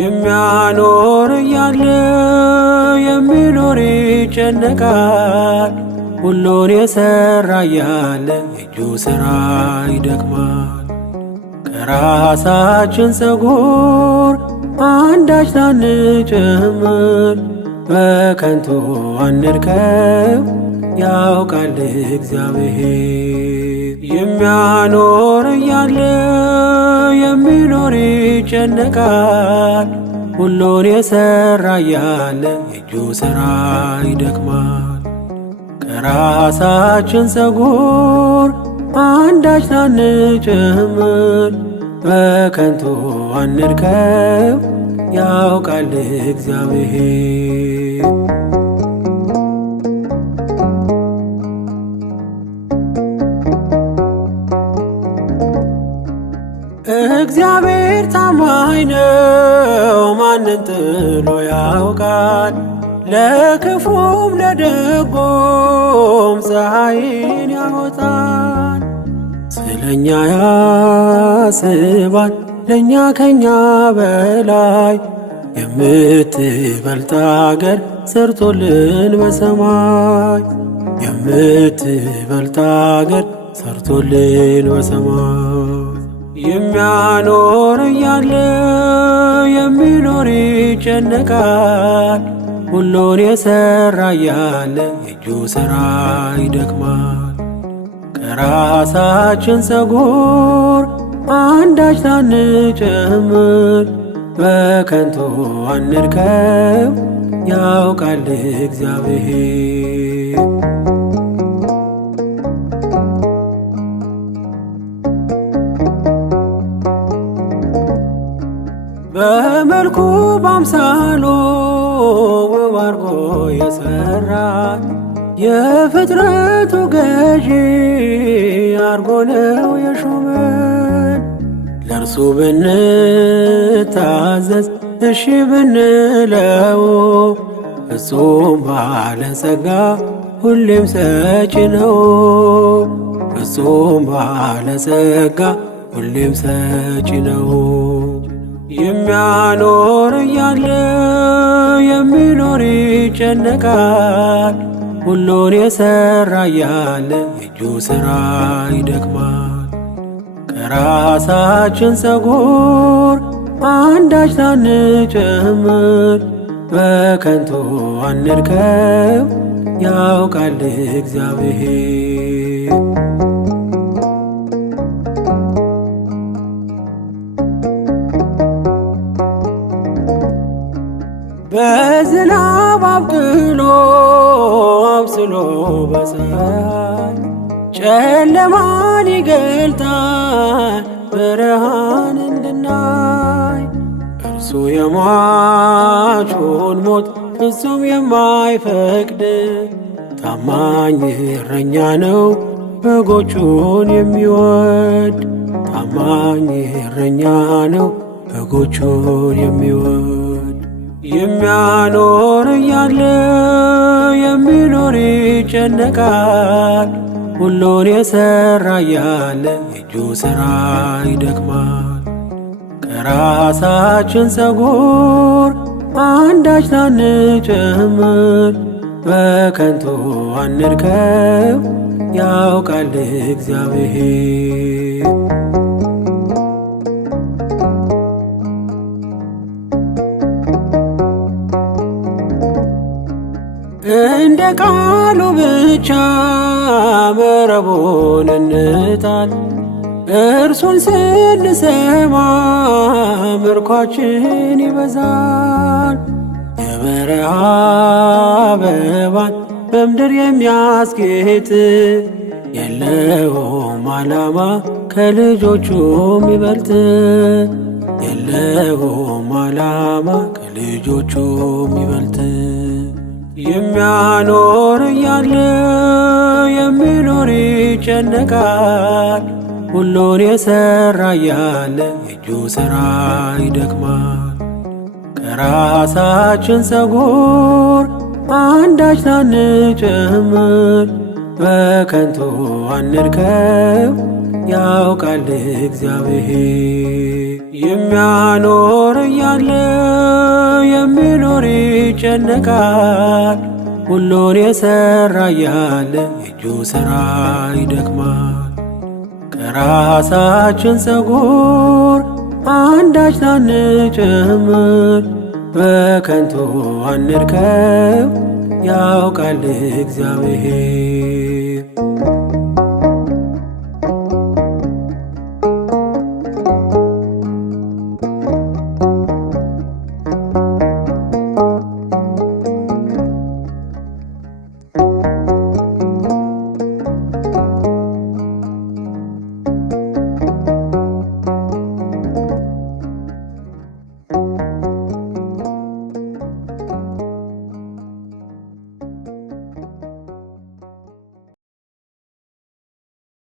የሚያኖር እያለ የሚኖር ይጨነቃል። ሁሉን የሠራ እያለ የእጁ ሥራ ይደክማል። ከራሳችን ፀጉር አንዳች ሳንጨምር በከንቱ አንድከም፣ ያውቃል እግዚአብሔር። የሚያኖር እያለ የሚኖር ይጨነቃል። ሁሉን የሠራ እያለ የእጁ ሥራ ይደክማል። ከራሳችን ፀጉር አንዳች ሳንጨምር በከንቱ አንድከም፣ ያውቃል እግዚአብሔር። እግዚአብሔር ታማኝ ነው፣ ማንን ጥሎ ያውቃል? ለክፉም ለደጎም ፀሐይን ያወጣል። ስለኛ ያስባል ለእኛ ከኛ በላይ፣ የምትበልጥ አገር ሰርቶልን በሰማይ። የምትበልጥ አገር ሰርቶልን በሰማይ። የሚያኖር እያለ የሚኖር ይጨነቃል። ሁሉን የሠራ እያለ የእጁ ሥራ ይደክማል። ከራሳችን ፀጉር አንዳች ሳንጨምር በከንቱ አንድከም፣ ያውቃል እግዚአብሔር። በመልኩ በአምሳሉ ውብ አርጎ የሠራን የፍጥረቱ ገዢ አርጎ ነው የሾመን። ለእርሱ ብንታዘዝ እሺ ብንለው፣ ፍጹም ባለጸጋ ሁሌም ሰጪ ነው። ፍጹም ባለጸጋ ሁሌም ሰጪ ነው። የሚያኖር እያለ የሚኖር ይጨነቃል። ሁሉን የሠራ እያለ የእጁ ሥራ ይደክማል። ከራሳችን ፀጉር አንዳች ሳንጨምር በከንቱ አንድከም፣ ያውቃል እግዚአብሔር። በዝናብ አብቅሎ አብስሎ በፀሐይ ጨለማን ይገልጣል ብርሃን እንድናይ። እርሱ የሟቹን ሞት ፍጹም የማይፈቅድ ታማኝ እረኛ ነው በጎቹን የሚወድ። ታማኝ እረኛ ነው በጎቹን የሚወድ። የሚያኖር እያለ የሚኖር ይጨነቃል። ሁሉን የሠራ እያለ የእጁ ሥራ ይደክማል። ከራሳችን ፀጉር አንዳች ሳንጨምር በከንቱ አንድከም፣ ያውቃል እግዚአብሔር። እንደ ቃሉ ብቻ መረቡን እንጣል። እርሱን ስንሰማ ምርኳችን ይበዛል። የበረሃ አበባን በምድር የሚያስጌጥ የለውም ዓላማ ከልጆቹ የሚበልጥ። የለውም ዓላማ ከልጆቹ የሚበልጥ። የሚያኖር እያለ የሚኖር ይጨነቃል። ሁሉን የሠራ እያለ የእጁ ሥራ ይደክማል። ከራሳችን ፀጉር አንዳች ሳንጨምር በከንቱ አንድከም፣ ያውቃል እግዚአብሔር። የሚያኖር እያለ የሚኖር ይጨነቃል። ሁሉን የሠራ ያለ የእጁ ሥራ ይደክማል። ከራሳችን ፀጉር አንዳች ሳንጨምር በከንቱ አንርከብ፣ ያውቃል እግዚአብሔር።